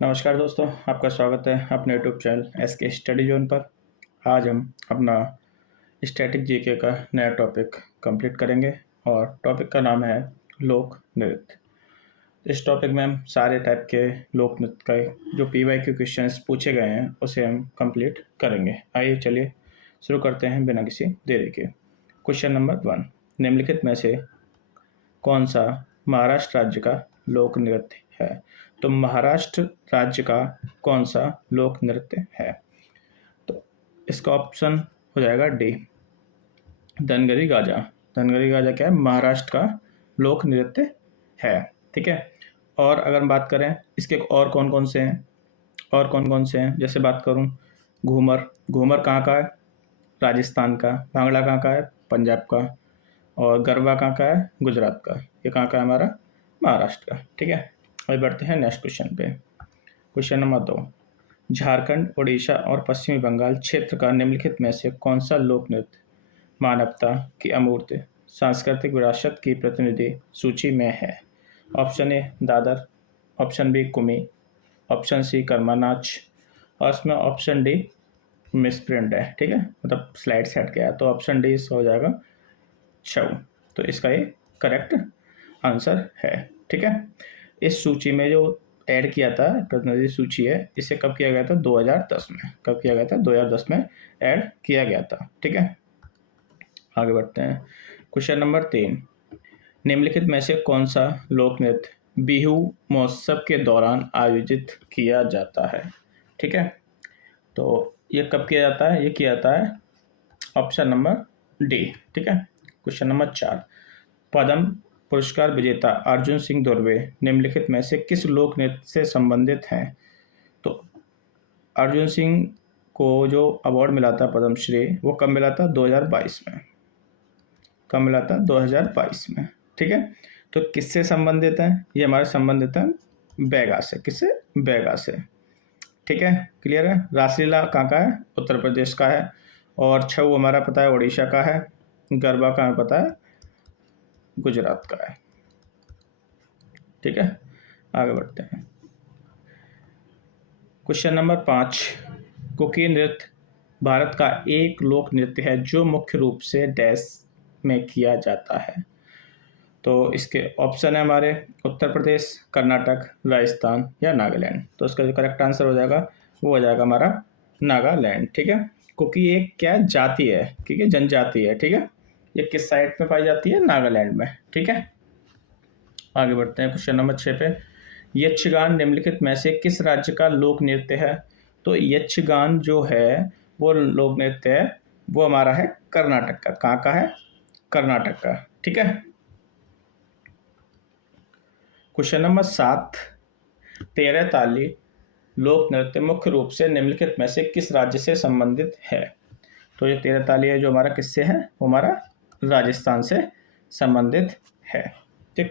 नमस्कार दोस्तों, आपका स्वागत है अपने YouTube channel SK study zone पर। आज हम अपना स्टैटिक जीके का नया टॉपिक कंप्लीट करेंगे और टॉपिक का नाम है लोक नृत्य। इस टॉपिक में हम सारे टाइप के लोक नृत्य का जो पीवाईक्यू क्वेश्चंस पूछे गए हैं उसे हम कंप्लीट करेंगे। आइए चलिए शुरू करते हैं बिना किसी देरी के। क्वेश्चन नंबर 1, निम्नलिखित में से कौन सा महाराष्ट्र राज्य का लोक नृत्य है? तो महाराष्ट्र राज्य का कौन सा लोक नृत्य है? तो इसका ऑप्शन हो जाएगा D, Dhangari Gaza. Dhangari Gaza क्या है? महाराष्ट्र का लोक नृत्य है। ठीक है। और अगर हम बात करें इसके और कौन कौन से हैं, जैसे बात करूं घूमर। घूमर कहाँ का है? राजस्थान का। भांगड़ा कहाँ का है? पंजाब का। और गरबा कहाँ का है? गुजरात का। ये कहाँ का है? हमारा महाराष्ट्र का। ठीक है। अभी बढ़ते हैं नेक्स्ट क्वेश्चन पे। क्वेश्चन नंबर 2, झारखंड, उड़ीसा और पश्चिमी बंगाल क्षेत्र का निम्नलिखित में से कौन सा लोक नृत्य मानवता की अमूर्त सांस्कृतिक विरासत की प्रतिनिधि सूची में है? Option A Dadar, option B Kumi, option C Karma नाच और इसमें ऑप्शन डी मिसप्रिंट है। ठीक है, मतलब स्लाइड से हट गया, तो ऑप्शन डी हो जाएगा छऊ। तो इसका ये करेक्ट आंसर है। ठीक है। इस सूची में जो ऐड किया था, प्रतिनिधि सूची है, इसे कब किया गया था? 2010 में। कब किया गया था? 2010 में ऐड किया गया था। ठीक है, आगे बढ़ते हैं। क्वेश्चन नंबर 3, निम्नलिखित में से कौन सा लोक नृत्य बिहू महोत्सव के दौरान आयोजित किया जाता है? ठीक है, तो ये कब किया जाता है? ये किया जाता है ऑप्शन नंबर डी। ठीक है। क्वेश्चन नंबर 4, पद्म पुरस्कार विजेता अर्जुन सिंह धुर्वे निम्नलिखित में से किस लोक नृत्य से संबंधित हैं? तो अर्जुन सिंह को जो अवार्ड मिला था पद्मश्री, वो कब मिला था? 2022 में। कब मिला था? 2022 में। ठीक है, तो किससे संबंधित है? ये हमारे संबंधित है बैगा से। किससे? बैगा से। ठीक है, क्लियर है। रासलीला कहाँ का है? उत्तर प्रदेश का है। और छऊ हमारा पता है उड़ीसा का है। गरबा कहाँ पता है? गुजरात का है। ठीक है, आगे बढ़ते हैं। क्वेश्चन नंबर 5, कुकी नृत्य भारत का एक लोक नृत्य है जो मुख्य रूप से डैश में किया जाता है। तो इसके ऑप्शन है हमारे उत्तर प्रदेश, कर्नाटक, राजस्थान या नागालैंड। तो इसका जो करेक्ट आंसर हो जाएगा वो हो जाएगा हमारा नागालैंड। ठीक है, कुकी एक क्या जाति है? ठीक है, जनजाति है। ठीक है, ये किस साइड में पाई जाती है? नागालैंड में। ठीक है, आगे बढ़ते हैं क्वेश्चन नंबर 6 पे। यक्षगान निम्नलिखित में से किस राज्य का लोक नृत्य है? तो यक्षगान जो है वो लोक नृत्य है, वो हमारा है कर्नाटक का। कहाँ का है? कर्नाटक का। ठीक है। क्वेश्चन नंबर 7, तेरह ताली लोक नृत्य मुख्य रूप से निम्नलिखित में से किस राज्य से संबंधित है? तो ये तेरह ताली है जो हमारा किससे है? वो हमारा राजस्थान से संबंधित है। ठीक।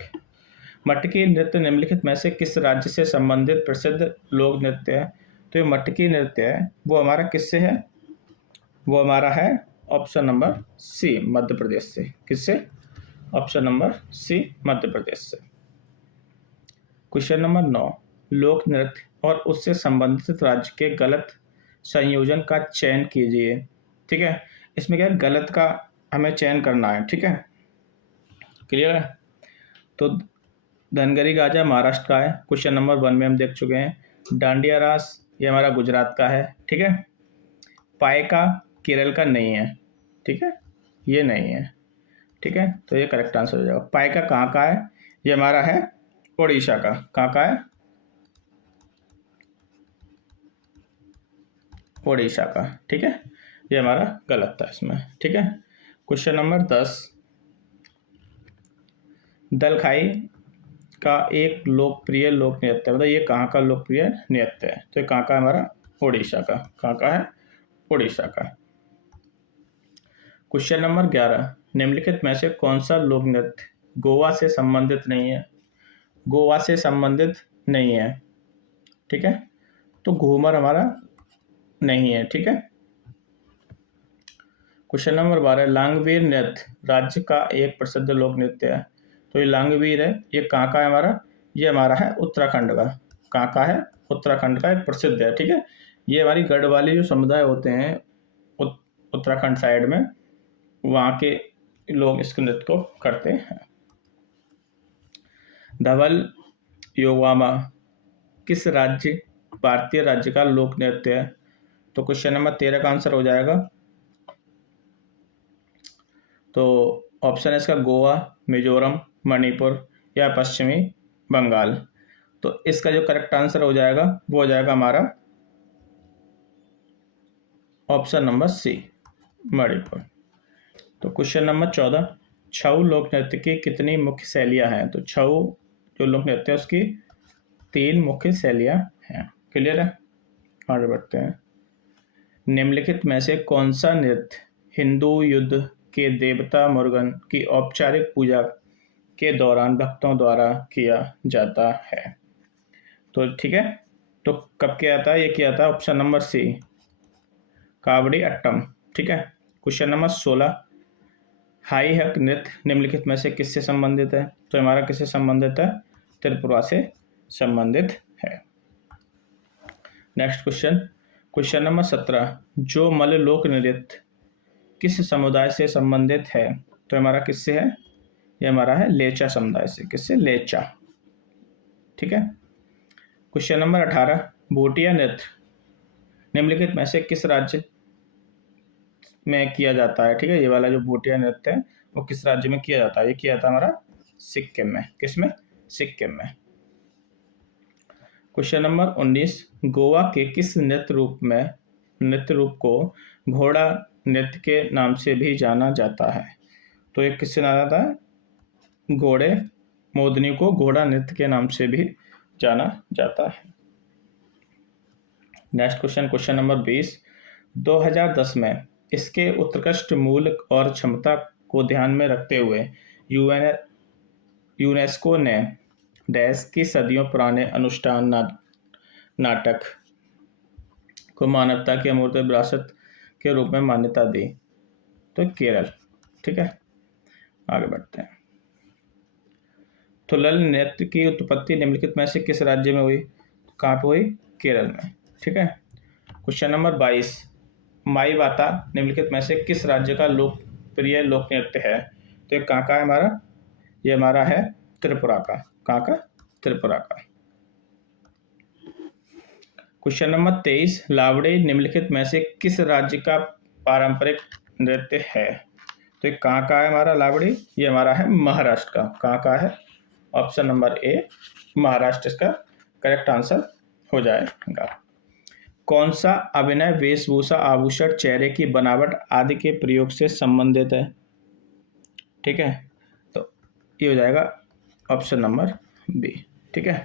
मटकी नृत्य निम्नलिखित में से किस राज्य से संबंधित प्रसिद्ध लोक नृत्य है? तो ये मटकी नृत्य है वो हमारा किससे है? वो हमारा है option number C, Madhya Pradesh से। किससे? Option number C, Madhya Pradesh से। क्वेश्चन नंबर 9, लोक नृत्य और उससे संबंधित राज्य के गलत संयोजन का चयन कीजिए। ठीक है, इसमें क्या है? गलत का हमें चयन करना है। ठीक है, क्लियर है। तो धनगरी गाजा महाराष्ट्र का है। क्वेश्चन नंबर 1 में हम देख चुके हैं। डांडिया रास ये हमारा गुजरात का है। ठीक है, पायका केरल का नहीं है। ठीक है, ये नहीं है। ठीक है, तो ये करेक्ट आंसर हो जाएगा। पायका कहाँ का है? ये हमारा है उड़ीसा का। कहाँ का है? उड़ीसा का। ठीक है, ये हमारा गलत था इसमें। ठीक है, क्वेश्चन नंबर 10, दलखाई का एक लोकप्रिय लोक नृत्य, मतलब ये कहाँ का लोकप्रिय नृत्य है? तो ये कहाँ का है? हमारा उड़ीसा का। कहाँ का है? उड़ीसा का। क्वेश्चन नंबर 11, निम्नलिखित में से कौन सा लोक नृत्य गोवा से संबंधित नहीं है? गोवा से संबंधित नहीं है। ठीक है, तो घूमर हमारा नहीं है। ठीक है। क्वेश्चन नंबर 12, लांगवीर नृत्य राज्य का एक प्रसिद्ध लोक नृत्य है। तो ये लांगवीर है, ये कहाँ का है हमारा? ये हमारा है उत्तराखंड का। कहाँ का है? उत्तराखंड का एक प्रसिद्ध है। ठीक है, ये हमारी गढ़वाली जो समुदाय होते हैं उत्तराखंड साइड में, वहाँ के लोग इस नृत्य को करते हैं। धवल योगामा किस भारतीय राज्य का लोक नृत्य है? तो क्वेश्चन नंबर 13 का आंसर हो जाएगा। तो ऑप्शन है इसका गोवा, मिजोरम, मणिपुर या पश्चिमी बंगाल। तो इसका जो करेक्ट आंसर हो जाएगा वो हो जाएगा हमारा ऑप्शन नंबर सी, मणिपुर। तो क्वेश्चन नंबर 14, छऊ लोक नृत्य की कितनी मुख्य शैलियां हैं? तो छऊ जो लोक नृत्य है उसकी 3 मुख्य शैलियां हैं। क्लियर है? आगे बढ़ते हैं। निम्नलिखित में से कौन सा नृत्य हिंदू युद्ध के देवता मुरुगन की औपचारिक पूजा के दौरान भक्तों द्वारा किया जाता है? तो ठीक है, तो कब किया था? ये किया था ऑप्शन नंबर सी, कावड़ी अट्टम। ठीक है। क्वेश्चन नंबर 16, हाई हक नृत्य निम्नलिखित में से किससे संबंधित है? तो हमारा किससे संबंधित है? त्रिपुरा से संबंधित है। नेक्स्ट क्वेश्चन, क्वेश्चन नंबर 17, जो मल्ल लोक नृत्य किस समुदाय से संबंधित है? तो हमारा किससे है? ये हमारा है लेचा समुदाय से। किससे? लेचा। ठीक है। क्वेश्चन नंबर 18, भूटिया नृत्य निम्नलिखित में से किस राज्य में किया जाता है? ठीक है, ये वाला जो भूटिया नृत्य है वो किस राज्य में किया जाता है? ये किया था हमारा सिक्किम में। किसमें? सिक्किम में। क्वेश्चन नंबर 19, गोवा के किस नृत्य रूप को घोड़ा नृत्य के नाम से भी जाना जाता है? तो ये किससे जाना जाता है? घोड़े मोदनी को घोड़ा नृत्य के नाम से भी जाना जाता है। नेक्स्ट क्वेश्चन, क्वेश्चन नंबर 20, 2010 में इसके उत्कृष्ट मूल्य और क्षमता को ध्यान में रखते हुए यूनेस्को ने डैश की सदियों पुराने अनुष्ठान नाटक को मानवता की अमूर्त विरासत के रूप में मान्यता दी। तो केरल। ठीक है, आगे बढ़ते हैं। थुल्लल नृत्य की उत्पत्ति निम्नलिखित में से किस राज्य में हुई? कहाँ पे हुई? केरल में। ठीक है। क्वेश्चन नंबर 22, माई बाता निम्नलिखित में से किस राज्य का लोकप्रिय लोक नृत्य है? तो ये कहाँ का है हमारा? ये हमारा है त्रिपुरा का। कहाँ का? त्रिपुरा का। क्वेश्चन नंबर 23, लावड़ी निम्नलिखित में से किस राज्य का पारंपरिक नृत्य है? तो ये कहाँ का है हमारा लावड़ी? ये हमारा है महाराष्ट्र का। कहाँ का है? ऑप्शन नंबर ए, महाराष्ट्र इसका करेक्ट आंसर हो जाएगा। कौन सा अभिनय वेशभूषा, आभूषण, चेहरे की बनावट आदि के प्रयोग से संबंधित है? ठीक है, तो ये हो जाएगा ऑप्शन नंबर बी। ठीक है।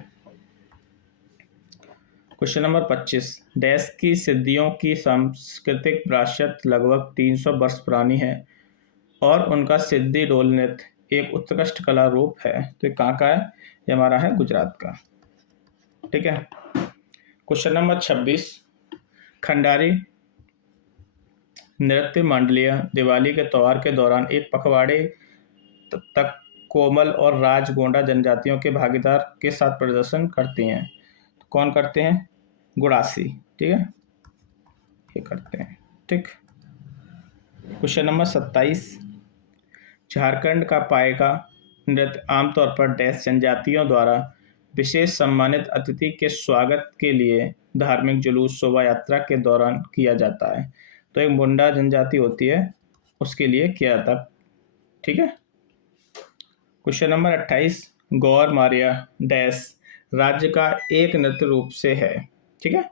क्वेश्चन नंबर 25, डैश की सिद्धियों की सांस्कृतिक विरासत लगभग 300 वर्ष पुरानी है और उनका सिद्धि डोल नृत्य एक उत्कृष्ट कला रूप है। तो ये कहाँ का है? ये हमारा है गुजरात का। ठीक है। क्वेश्चन नंबर 26, खंडारी नृत्य मंडलियां दिवाली के त्यौहार के दौरान एक पखवाड़े तक कोमल और राजगोंडा जनजातियों के भागीदार के साथ प्रदर्शन करती हैं। तो कौन करते हैं? गुड़ासी। ठीक है, ये करते हैं। ठीक। क्वेश्चन नंबर 27, झारखंड का पाएगा नृत्य आमतौर पर डैश जनजातियों द्वारा विशेष सम्मानित अतिथि के स्वागत के लिए धार्मिक जुलूस शोभा यात्रा के दौरान किया जाता है। तो एक मुंडा जनजाति होती है, उसके लिए किया जाता। ठीक है। क्वेश्चन नंबर 28, गौर मारिया डैश राज्य का एक नृत्य रूप से है। ठीक है,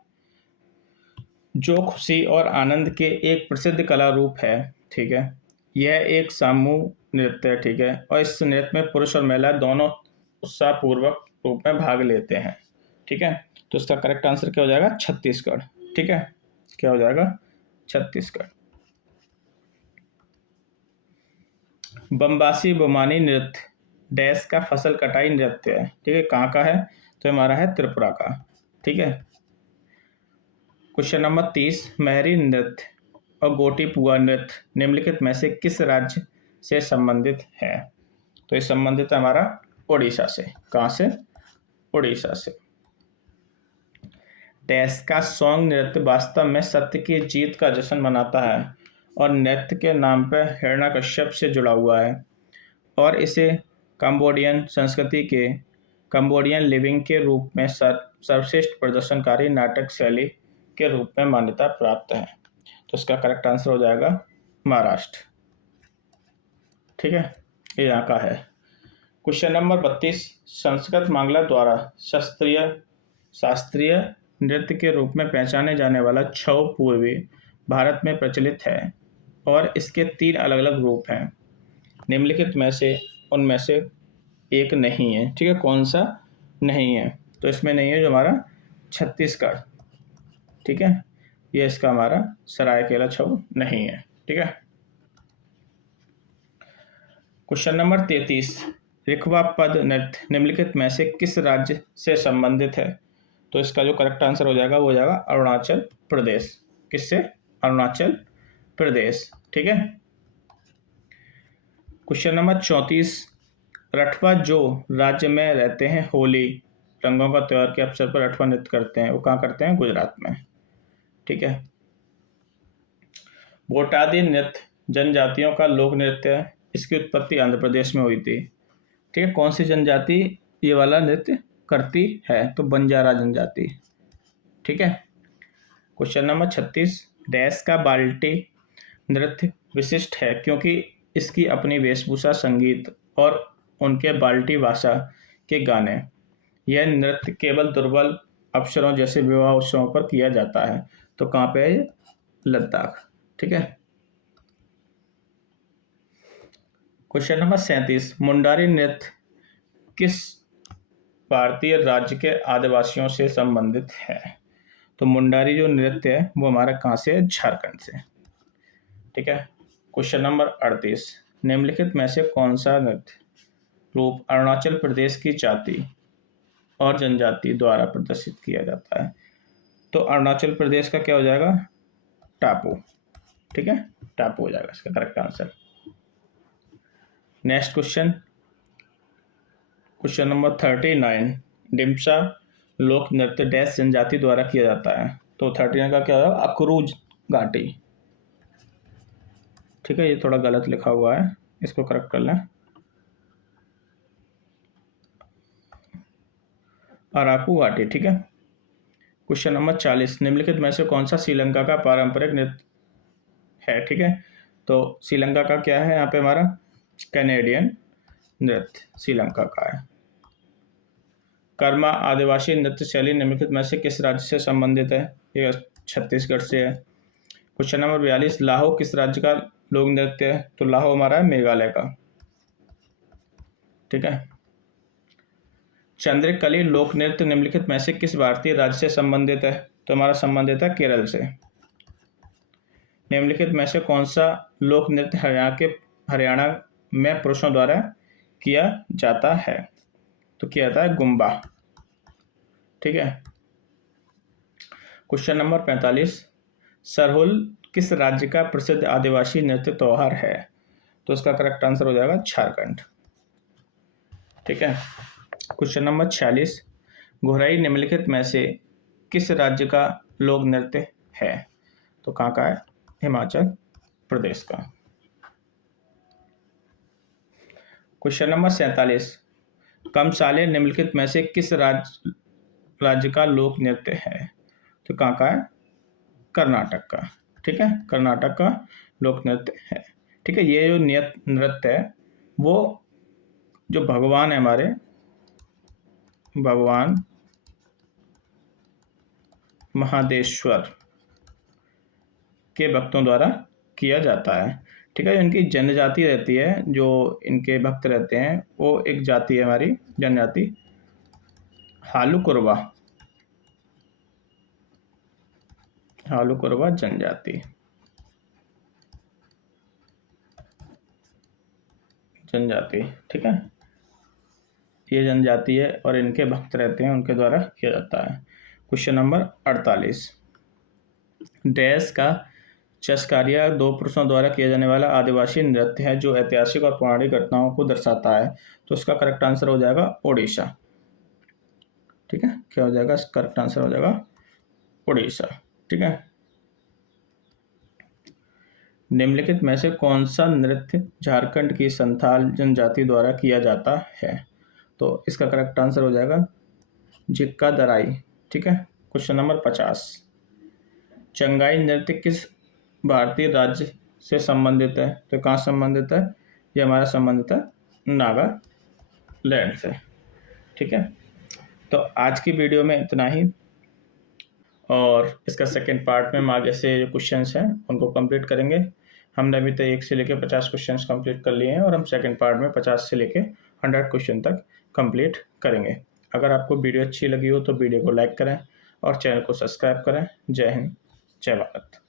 जो खुशी और आनंद के एक प्रसिद्ध कला रूप है। ठीक है, यह एक समूह नृत्य है। ठीक है, और इस नृत्य में पुरुष और महिला दोनों उत्साहपूर्वक रूप में भाग लेते हैं। ठीक है, तो इसका करेक्ट आंसर क्या हो जाएगा? छत्तीसगढ़। ठीक है, क्या हो जाएगा? छत्तीसगढ़। बमबासी बुमानी नृत्य डैश का फसल कटाई नृत्य है। ठीक है, कहाँ का है? तो हमारा है त्रिपुरा का। ठीक है। क्वेश्चन नंबर 30, महरी नृत्य और गोटी पुआ नृत्य निम्नलिखित में से किस राज्य से संबंधित है? तो ये संबंधित है हमारा उड़ीसा से। कहाँ से? उड़ीसा से। डैश का सॉन्ग नृत्य वास्तव में सत्य की जीत का जश्न मनाता है और नृत्य के नाम पर हिरण्यकश्यप से जुड़ा हुआ है और इसे कंबोडियन संस्कृति के कंबोडियन लिविंग के रूप में सर्वश्रेष्ठ प्रदर्शनकारी नाटक शैली के रूप में मान्यता प्राप्त है। तो इसका करेक्ट आंसर हो जाएगा महाराष्ट्र। ठीक है, ये यहाँ का है। क्वेश्चन नंबर 32, संस्कृत मांगला द्वारा शास्त्रीय नृत्य के रूप में पहचाने जाने वाला छऊ पूर्वी भारत में प्रचलित है और इसके 3 अलग अलग रूप हैं। निम्नलिखित में से उनमें से एक नहीं है। ठीक है, कौन सा नहीं है? तो इसमें नहीं है जो हमारा छत्तीसगढ़। ठीक है, ये इसका हमारा सरायकेला छऊ नहीं है। ठीक है, क्वेश्चन नंबर 33, रिखवा पद नृत्य निम्नलिखित में से किस राज्य से संबंधित है? तो इसका जो करेक्ट आंसर हो जाएगा वो हो जाएगा अरुणाचल प्रदेश। किससे? अरुणाचल प्रदेश। ठीक है, क्वेश्चन नंबर 34, रठवा जो राज्य में रहते हैं होली रंगों का त्योहार के अवसर पर रठवा नृत्य करते हैं, वो कहाँ करते हैं? गुजरात में। ठीक है, बोटादी नृत्य जनजातियों का लोक नृत्य है, इसकी उत्पत्ति आंध्र प्रदेश में हुई थी। ठीक है, कौन सी जनजाति ये वाला नृत्य करती है? तो बंजारा जनजाति। ठीक है, क्वेश्चन नंबर 36, डैश का बाल्टी नृत्य विशिष्ट है क्योंकि इसकी अपनी वेशभूषा, संगीत और उनके बाल्टी भाषा के गाने। यह नृत्य केवल दुर्बल अवसरों जैसे विवाह उत्सवों पर किया जाता है। तो कहाँ पे है? लद्दाख। ठीक है, क्वेश्चन नंबर 37, मुंडारी नृत्य किस भारतीय राज्य के आदिवासियों से संबंधित है? तो मुंडारी जो नृत्य है वो हमारा कहाँ से है? झारखंड से। ठीक है, क्वेश्चन नंबर 38, निम्नलिखित में से कौन सा नृत्य रूप अरुणाचल प्रदेश की जाति और जनजाति द्वारा प्रदर्शित किया जाता है? तो अरुणाचल प्रदेश का क्या हो जाएगा? टापू। ठीक है, टापू हो जाएगा इसका correct answer. Next question, question number 39, डिम्सा लोक नृत्य डैश जनजाति द्वारा किया जाता है। तो 39 का क्या होगा? अकरूज घाटी। ठीक है, ये थोड़ा गलत लिखा हुआ है, इसको करेक्ट कर लें। अराकू घाटी। ठीक है, क्वेश्चन नंबर 40, निम्नलिखित में से कौन सा श्रीलंका का पारंपरिक नृत्य है? ठीक है, तो श्रीलंका का क्या है? यहाँ पे हमारा कैनेडियन नृत्य श्रीलंका का है। कर्मा आदिवासी नृत्य शैली निम्नलिखित में से किस राज्य से संबंधित है? ये छत्तीसगढ़ से है। क्वेश्चन नंबर 42, लाहो किस राज्य का लोक नृत्य है? तो लाहो हमारा है मेघालय का। ठीक है, चंद्रकली लोक नृत्य निम्नलिखित में से किस भारतीय राज्य से संबंधित है? तो हमारा संबंधित है केरल से। निम्नलिखित में से कौन सा लोक नृत्य हरियाणा में पुरुषों द्वारा किया जाता है? तो किया जाता है गुम्बा। ठीक है, क्वेश्चन नंबर 45, सरहुल किस राज्य का प्रसिद्ध आदिवासी नृत्य त्योहार है? तो इसका करेक्ट आंसर हो जाएगा झारखंड। ठीक है, क्वेश्चन नंबर 46, घोराई निम्नलिखित में से किस राज्य का लोक नृत्य है? तो कहाँ का है? हिमाचल प्रदेश का। क्वेश्चन नंबर 47, कमसाले निम्नलिखित में से किस राज्य का लोक नृत्य है? तो कहाँ का है? कर्नाटक का। ठीक है, कर्नाटक का लोक नृत्य है। ठीक है, ये जो नृत्य है वो जो भगवान है हमारे भगवान महादेश्वर के भक्तों द्वारा किया जाता है। ठीक है, इनकी जनजाति रहती है, जो इनके भक्त रहते हैं वो एक जाति है हमारी जनजाति हालुकुरवा जनजाति। ठीक है, ये जनजाति है और इनके भक्त रहते हैं, उनके द्वारा किया जाता है। क्वेश्चन नंबर 48, डैश का चस्कारिया दो पुरुषों द्वारा किया जाने वाला आदिवासी नृत्य है जो ऐतिहासिक और पौराणिक घटनाओं को दर्शाता है। तो इसका करेक्ट आंसर हो जाएगा ओडिशा। ठीक है, क्या हो जाएगा? करेक्ट आंसर हो जाएगा उड़ीसा। ठीक है। निम्नलिखित में से कौन सा नृत्य झारखंड की संथाल जनजाति द्वारा किया जाता है? तो इसका करेक्ट आंसर हो जाएगा जिक्का दराई। ठीक है। Question number 50। चंगाई नृत्य किस भारतीय राज्य से संबंधित है? तो कहाँ संबंधित है? ये हमारा संबंधित है नागालैंड से। ठीक है। तो आज की वीडियो में इतना ही, और इसका सेकेंड पार्ट में हम आगे से जो क्वेश्चंस हैं उनको कंप्लीट करेंगे। हमने अभी तक 1 से लेकर 50 क्वेश्चंस कंप्लीट कर लिए हैं, और हम सेकेंड पार्ट में 50 से लेकर 100 क्वेश्चन तक कंप्लीट करेंगे। अगर आपको वीडियो अच्छी लगी हो तो वीडियो को लाइक करें और चैनल को सब्सक्राइब करें। जय हिंद, जय भारत।